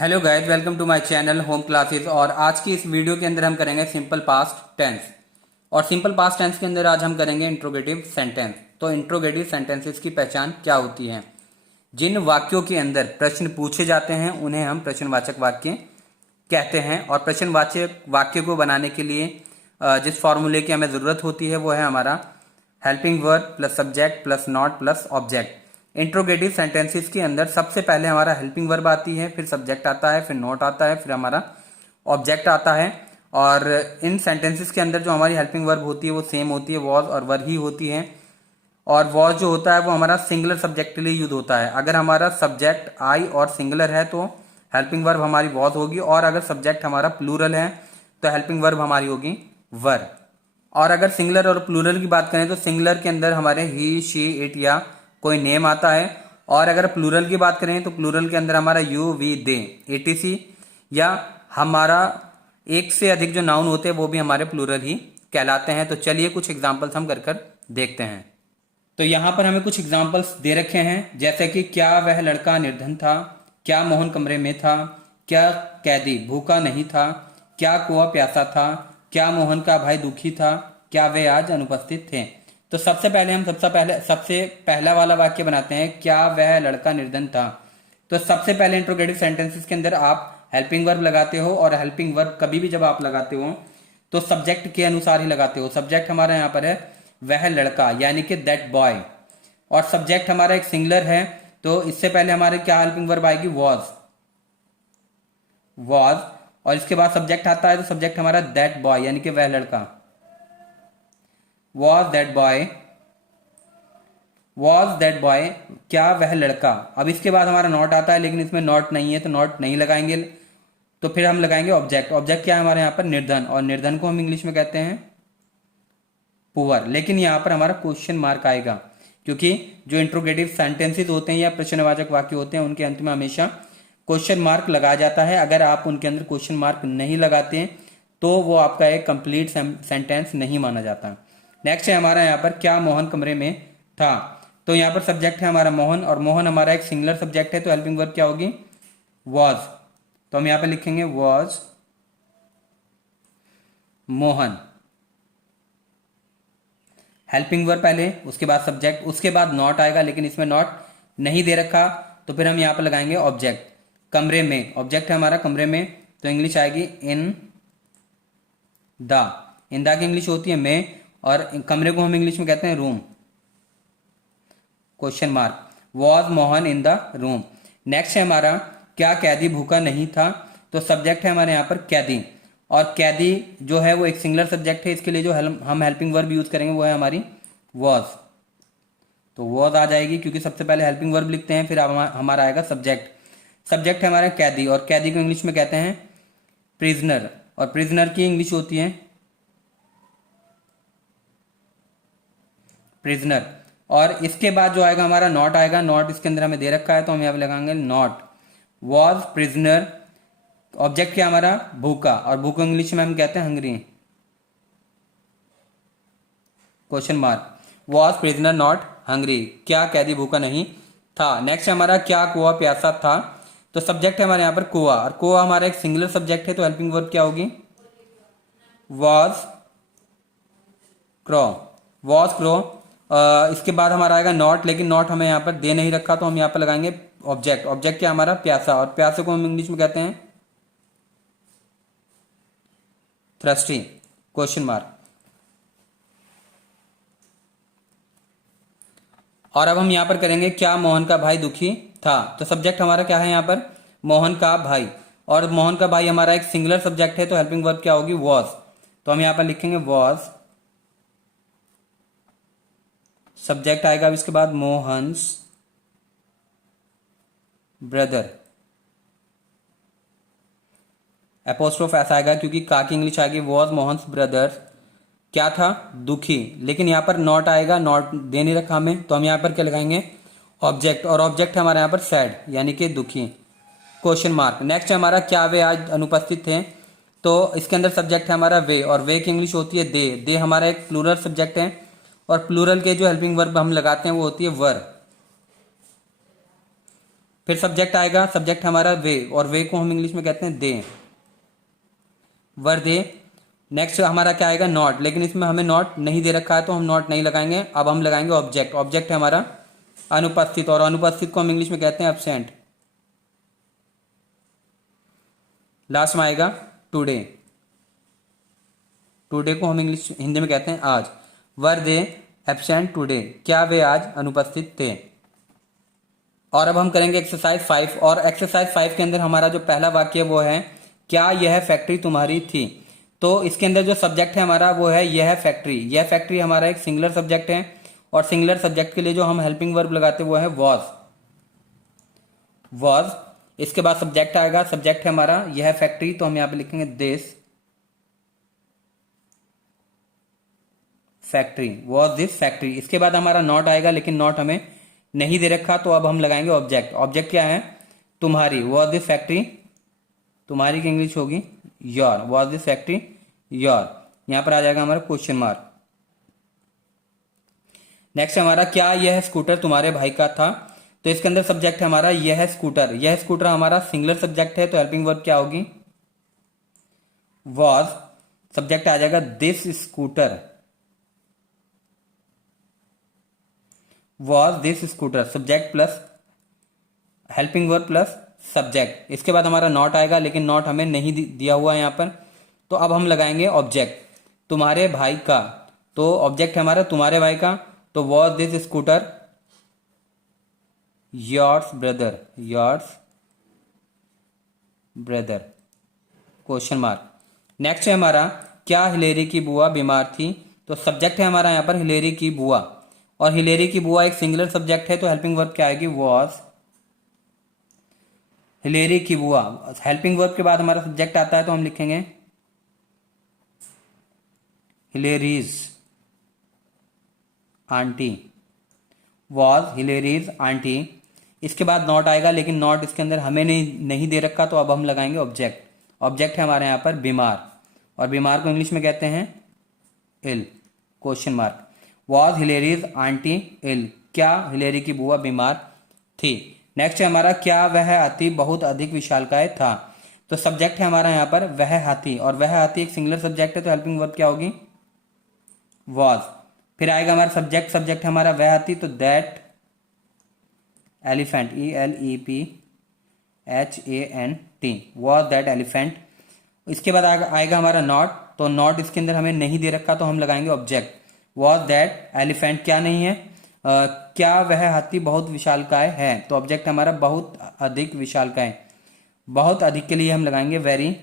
Hello guys, welcome to my channel home classes. और आज की इस वीडियो के अंदर हम करेंगे सिंपल पास्ट टेंस। और सिंपल पास्ट टेंस के अंदर आज हम करेंगे इंट्रोगेटिव सेंटेंस। तो इंट्रोगेटिव सेंटेंसेस की पहचान क्या होती है? जिन वाक्यों के अंदर प्रश्न पूछे जाते हैं उन्हें हम प्रश्नवाचक वाक्य कहते हैं। और प्रश्नवाचक वाक्य को बनाने के लिए जिस फॉर्मूले की हमें ज़रूरत होती है वो है हमारा helping verb plus subject plus not plus object. Interrogative sentences के अंदर सबसे पहले हमारा हेल्पिंग वर्ब आती है, फिर सब्जेक्ट आता है, फिर नॉट आता है, फिर हमारा ऑब्जेक्ट आता है। और इन सेंटेंसेस के अंदर जो हमारी हेल्पिंग वर्ब होती है वो सेम होती है, वॉज और वर ही होती है। और वॉज जो होता है वो हमारा सिंगुलर सब्जेक्ट के लिए यूज होता है। अगर हमारा सब्जेक्ट आई और सिंगुलर है तो हेल्पिंग वर्ब हमारी वॉज होगी, और अगर सब्जेक्ट हमारा प्लूरल है तो हेल्पिंग वर्ब हमारी होगी वर। और अगर सिंगुलर और प्लूरल की बात करें तो सिंगुलर के अंदर हमारे ही, शी, इट या कोई नेम आता है। और अगर प्लूरल की बात करें तो प्लूरल के अंदर हमारा यू, वी, दे, एटीसी या हमारा एक से अधिक जो नाउन होते हैं वो भी हमारे प्लूरल ही कहलाते हैं। तो चलिए कुछ एग्जाम्पल्स हम कर देखते हैं। तो यहाँ पर हमें कुछ एग्जाम्पल्स दे रखे हैं, जैसे कि क्या वह लड़का निर्धन था, क्या मोहन कमरे में था, क्या कैदी भूखा नहीं था, क्या कुआं प्यासा था, क्या मोहन का भाई दुखी था, क्या वे आज अनुपस्थित थे। तो सबसे पहला वाला वाक्य बनाते हैं, क्या वह लड़का निर्धन था। तो सबसे पहले इंट्रोगेटिव सेंटेंसेस के अंदर आप हेल्पिंग वर्ब लगाते हो, और हेल्पिंग वर्ब कभी भी जब आप लगाते हो तो सब्जेक्ट के अनुसार ही लगाते हो। सब्जेक्ट हमारा यहाँ पर है वह लड़का, यानी कि दैट बॉय। और सब्जेक्ट हमारा एक सिंगुलर है, तो इससे पहले हमारे क्या हेल्पिंग वर्ब आएगी? वॉज। और इसके बाद सब्जेक्ट आता है तो सब्जेक्ट हमारा दैट बॉय, यानी कि वह लड़का। वॉज दैट बॉय, क्या वह लड़का। अब इसके बाद हमारा नॉट आता है, लेकिन इसमें नॉट नहीं है तो नॉट नहीं लगाएंगे। तो फिर हम लगाएंगे ऑब्जेक्ट। ऑब्जेक्ट क्या है हमारे यहाँ पर? निर्धन। और निर्धन को हम इंग्लिश में कहते हैं पुअर। लेकिन यहाँ पर हमारा क्वेश्चन मार्क आएगा, क्योंकि जो इंट्रोगेटिव सेंटेंसेस होते हैं या प्रश्नवाचक वाक्य होते हैं उनके अंत में हमेशा क्वेश्चन मार्क लगाया जाता है। अगर आप उनके अंदर क्वेश्चन मार्क नहीं लगाते हैं तो वो आपका एक कंप्लीट सेंटेंस नहीं माना जाता। नेक्स्ट है हमारा यहाँ पर, क्या मोहन कमरे में था। तो यहाँ पर सब्जेक्ट है हमारा मोहन, और मोहन हमारा एक सिंगुलर सब्जेक्ट है, तो हेल्पिंग वर्ब क्या होगी? वॉज। तो हम यहाँ पर लिखेंगे वॉज मोहन। हेल्पिंग वर्ब पहले, उसके बाद सब्जेक्ट, उसके बाद नॉट आएगा, लेकिन इसमें नॉट नहीं दे रखा, तो फिर हम यहाँ पर लगाएंगे ऑब्जेक्ट। कमरे में, ऑब्जेक्ट है हमारा कमरे में, तो इंग्लिश आएगी in the. In the key English होती है में, और कमरे को हम इंग्लिश में कहते हैं room. Question mark. Was Mohan in the room. Next है हमारा, क्या कैदी भूखा नहीं था। तो सब्जेक्ट है हमारे यहाँ पर कैदी, और कैदी जो है वो एक सिंगुलर सब्जेक्ट है, इसके लिए जो हम हेल्पिंग वर्ब यूज करेंगे वो है हमारी वॉज। तो वॉज आ जाएगी, क्योंकि सबसे पहले हेल्पिंग वर्ब लिखते हैं, फिर हमारा आएगा सब्जेक्ट। सब्जेक्ट है हमारा कैदी, और कैदी को इंग्लिश में कहते हैं प्रिजनर, और प्रिजनर की इंग्लिश होती है प्रिजनर। और इसके बाद जो आएगा हमारा नॉट आएगा। नॉट इसके अंदर हमें दे रखा है, तो हम यहाँ पे लगाएंगे नॉट। वॉज प्रिजनर, ऑब्जेक्ट क्या हमारा? भूखा, और भूखा इंग्लिश में हम कहते हैं hungry. Question mark. Was prisoner not hungry, क्या कैदी भूखा नहीं था। नेक्स्ट हमारा, क्या कुआं प्यासा था। तो सब्जेक्ट है हमारे यहाँ पर कुआं, और कुआं हमारा एक सिंगुलर सब्जेक्ट है, तो हेल्पिंग वर्ब क्या होगी? Was crow. Was crow. इसके बाद हमारा आएगा नॉट, लेकिन नॉट हमें यहाँ पर दे नहीं रखा, तो हम यहाँ पर लगाएंगे ऑब्जेक्ट। ऑब्जेक्ट क्या हमारा? प्यासा, और प्यासे को हम इंग्लिश में कहते हैं थ्रस्टी। Question mark. और अब हम यहाँ पर करेंगे, क्या मोहन का भाई दुखी था। तो सब्जेक्ट हमारा क्या है यहाँ पर? मोहन का भाई, और मोहन का भाई हमारा एक सिंगुलर सब्जेक्ट है, तो हेल्पिंग वर्ब क्या होगी? वॉज। तो हम यहाँ पर लिखेंगे वॉज। सब्जेक्ट आएगा, अब इसके बाद मोहन्स ब्रदर। एपोस्ट्रोफ ऐसा आएगा क्योंकि का की इंग्लिश आएगी वॉज मोहन्स ब्रदर। क्या था? दुखी। लेकिन यहाँ पर नॉट आएगा, नॉट दे नहीं रखा हमें, तो हम यहाँ पर क्या लगाएंगे? ऑब्जेक्ट। और ऑब्जेक्ट हमारे यहाँ पर सैड, यानी कि दुखी। Question mark. नेक्स्ट है हमारा, क्या वे आज अनुपस्थित थे। तो इसके अंदर सब्जेक्ट है हमारा वे, और वे की इंग्लिश होती है दे। दे हमारा एक प्लूरल सब्जेक्ट है, और प्लूरल के जो हेल्पिंग वर्ब हम लगाते हैं वो होती है वर। फिर सब्जेक्ट आएगा, सब्जेक्ट हमारा वे, और वे को हम इंग्लिश में कहते हैं दे, वर दे। नेक्स्ट हमारा क्या आएगा, नॉट, लेकिन इसमें हमें नॉट नहीं दे रखा है तो हम नॉट नहीं लगाएंगे। अब हम लगाएंगे ऑब्जेक्ट, ऑब्जेक्ट है हमारा अनुपस्थित, और अनुपस्थित को हम इंग्लिश में कहते हैं एब्सेंट। लास्ट में आएगा टुडे, टुडे को हम इंग्लिश हिंदी में कहते हैं आज। वर दे एब्सेंट टुडे, क्या वे आज अनुपस्थित थे। और अब हम करेंगे एक्सरसाइज 5, और एक्सरसाइज 5 के अंदर हमारा जो पहला वाक्य वो है, क्या यह फैक्ट्री तुम्हारी थी। तो इसके अंदर जो सब्जेक्ट है हमारा वो है यह फैक्ट्री। यह फैक्ट्री हमारा एक सिंगुलर सब्जेक्ट है, और सिंगुलर सब्जेक्ट के लिए जो हम हेल्पिंग वर्ब लगाते हैं वो है वॉज, वॉज। इसके बाद सब्जेक्ट आएगा, सब्जेक्ट है हमारा यह फैक्ट्री, तो हम यहां पे लिखेंगे this factory, was this factory. इसके बाद हमारा नॉट आएगा, लेकिन नॉट हमें नहीं दे रखा, तो अब हम लगाएंगे ऑब्जेक्ट। ऑब्जेक्ट क्या है, तुम्हारी, वॉज दिस फैक्ट्री, तुम्हारी की इंग्लिश होगी your, was this factory your. यहां पर आ जाएगा हमारा क्वेश्चन मार्क। नेक्स्ट हमारा, क्या यह स्कूटर तुम्हारे भाई का था। तो इसके अंदर सब्जेक्ट है हमारा यह स्कूटर, यह स्कूटर हमारा सिंगुलर सब्जेक्ट है, तो हेल्पिंग वर्ब क्या होगी, वॉज। सब्जेक्ट आ जाएगा this scooter, was this scooter, subject plus helping verb plus subject. इसके बाद हमारा नॉट आएगा, लेकिन नॉट हमें नहीं दिया हुआ है यहाँ पर, तो अब हम लगाएंगे ऑब्जेक्ट, तुम्हारे भाई का। तो ऑब्जेक्ट है हमारा तुम्हारे भाई का, तो was this scooter yours brother, yours brother, question mark. Next है हमारा, क्या हिलेरी की बुआ बीमार थी। तो सब्जेक्ट है हमारा यहाँ पर हिलेरी की बुआ, और हिलेरी की बुआ एक सिंगुलर सब्जेक्ट है, तो हेल्पिंग वर्ब क्या आएगी, वॉज। हिलेरी की बुआ, हेल्पिंग वर्ब के बाद हमारा सब्जेक्ट आता है, तो हम लिखेंगे हिलेरीज आंटी, वॉज हिलेरीज आंटी। इसके बाद नॉट आएगा, लेकिन नॉट इसके अंदर हमें नहीं दे रखा, तो अब हम लगाएंगे ऑब्जेक्ट। ऑब्जेक्ट है हमारे यहाँ पर बीमार, और बीमार को इंग्लिश में कहते हैं इल, क्वेश्चन मार्क। वॉज हिलेरीज आंटी इल, क्या हिलेरी की बुआ बीमार थी। नेक्स्ट है हमारा, क्या वह हाथी बहुत अधिक विशालकाय था। तो सब्जेक्ट है हमारा यहाँ पर वह हाथी, और वह हाथी एक सिंगुलर सब्जेक्ट है, तो हेल्पिंग वर्ब क्या होगी, वॉज। फिर आएगा हमारा सब्जेक्ट, सब्जेक्ट हमारा वह हाथी, तो that elephant, ELEPHANT, was that elephant. इसके बाद आएगा हमारा नॉट, तो नॉट इसके अंदर हमें नहीं दे रखा, तो हम लगाएंगे ऑब्जेक्ट, वॉज दैट एलिफेंट क्या नहीं है, क्या वह हाथी बहुत विशालकाय है। तो ऑब्जेक्ट हमारा बहुत अधिक विशालकाय, बहुत अधिक के लिए हम लगाएंगे वेरी,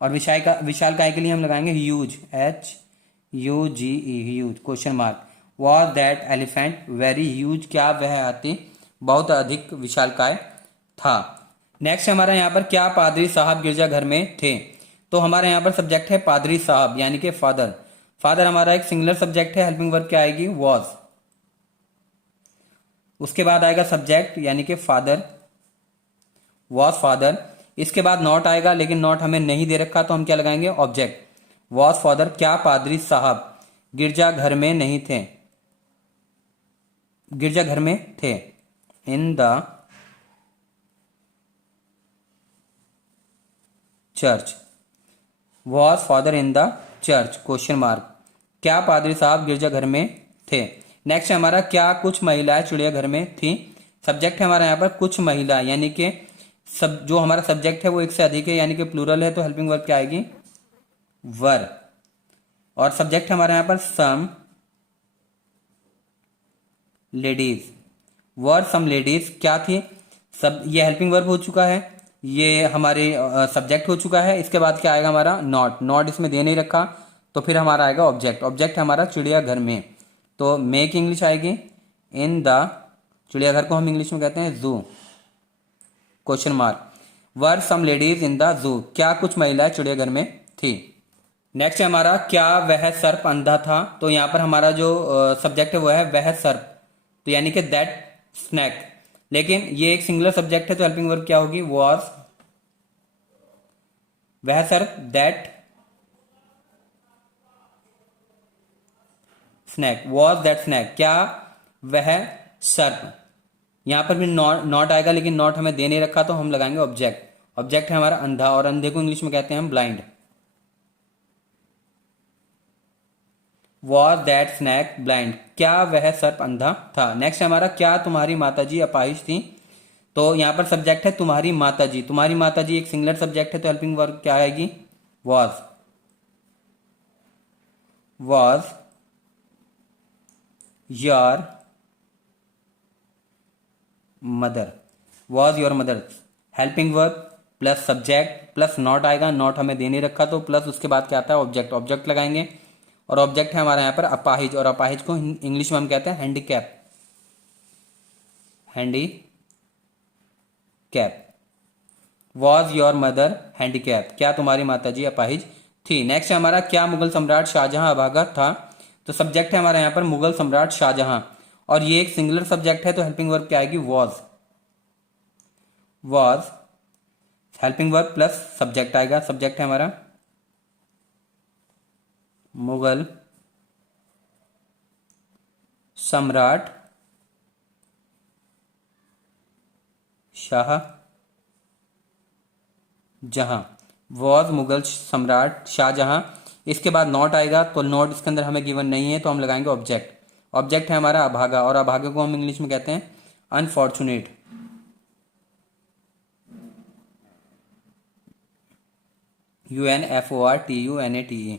और विशालकाय के लिए हम लगाएंगे huge, HUGE, huge, question mark. Was that elephant very huge, क्या वह हाथी बहुत अधिक विशालकाय था। नेक्स्ट हमारा यहाँ पर, क्या पादरी साहब गिरजाघर में थे। तो हमारे यहाँ पर सब्जेक्ट है पादरी साहब, यानी कि फादर। फादर हमारा एक सिंगुलर सब्जेक्ट है, हेल्पिंग वर्ब क्या आएगी, वॉज। उसके बाद आएगा सब्जेक्ट यानी कि फादर, वॉज फादर। इसके बाद नॉट आएगा, लेकिन नॉट हमें नहीं दे रखा, तो हम क्या लगाएंगे, ऑब्जेक्ट, वॉज फादर, क्या पादरी साहब गिरजाघर में नहीं थे, गिरजाघर में थे, in the church, was father in the church, question mark. क्या पादरी साहब गिरजाघर में थे। नेक्स्ट हमारा, क्या कुछ महिलाएं चिड़ियाघर में थी। सब्जेक्ट है हमारा यहाँ पर कुछ महिला, यानी कि सब जो हमारा सब्जेक्ट है वो एक से अधिक है, यानी कि प्लूरल है, तो हेल्पिंग वर्ब क्या आएगी, वर। और सब्जेक्ट हमारे यहाँ पर सम लेडीज, वर सम लेडीज क्या थी। सब ये हेल्पिंग वर्ब हो चुका है, ये हमारे सब्जेक्ट हो चुका है। इसके बाद क्या आएगा हमारा, नॉट, नॉट इसमें दे नहीं रखा, तो फिर हमारा आएगा ऑब्जेक्ट। ऑब्जेक्ट हमारा चिड़ियाघर में, तो मे की इंग्लिश आएगी इन द, चिड़ियाघर को हम इंग्लिश में कहते हैं zoo, question mark. Were some ladies in the zoo, क्या कुछ महिलाएं चिड़ियाघर में थी। नेक्स्ट है हमारा, क्या वह सर्प अंधा था। तो यहाँ पर हमारा जो सब्जेक्ट है वो है वह सर्प, तो यानी कि दैट स्नैक, लेकिन ये एक सिंगुलर सब्जेक्ट है, तो हेल्पिंग वर्ब क्या होगी, वॉज। वह सर्प that snake, was that snake, क्या वह सर्प। यहाँ पर भी नॉट आएगा, लेकिन नॉट हमें दे नहीं रखा तो हम लगाएंगे ऑब्जेक्ट। ऑब्जेक्ट है हमारा अंधा, और अंधे को इंग्लिश में कहते हैं हम blind. Was that snake blind, क्या वह सर्प अंधा था। नेक्स्ट है हमारा, क्या तुम्हारी माताजी अपाहिज थी। तो यहाँ पर सब्जेक्ट है तुम्हारी माताजी। तुम्हारी माताजी एक सिंगुलर सब्जेक्ट है, तो हेल्पिंग वर्ब क्या आएगी, was. Was your mother. Was your mother, helping verb plus subject plus not आएगा। नॉट हमें दे नहीं रखा तो प्लस उसके बाद क्या आता है, ऑब्जेक्ट। ऑब्जेक्ट लगाएंगे, और ऑब्जेक्ट है हमारा यहाँ पर अपाहिज, और अपाहिज को इंग्लिश में हम कहते हैं handicap. Handy cap. Was your mother handicap, क्या तुम्हारी माताजी अपाहिज थी। नेक्स्ट है हमारा, क्या मुगल सम्राट शाहजहां अभागा था। तो सब्जेक्ट है हमारा यहाँ पर मुगल सम्राट शाहजहां, और ये एक सिंगुलर सब्जेक्ट है, तो हेल्पिंग वर्ब क्या आएगी, was. Was helping verb plus subject आएगा। सब्जेक्ट है हमारा मुगल सम्राट शाहजहां। वॉज मुगल सम्राट शाहजहां। इसके बाद नॉट आएगा, तो नॉट इसके अंदर हमें गिवन नहीं है, तो हम लगाएंगे ऑब्जेक्ट। ऑब्जेक्ट है हमारा अभागा, और अभागा को हम इंग्लिश में कहते हैं unfortunate. UNFORTUNATE,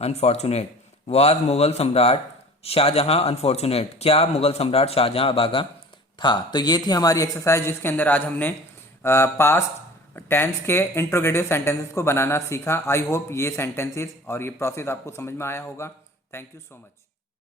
unfortunate. Was Mughal सम्राट शाहजहां अनफॉर्चुनेट, क्या मुगल सम्राट शाहजहां अभागा था। तो ये थी हमारी एक्सरसाइज, जिसके अंदर आज हमने पास्ट टेंस के इंट्रोगेटिव सेंटेंसेस को बनाना सीखा। आई होप ये सेंटेंसेस और ये प्रोसेस आपको समझ में आया होगा। Thank you so much.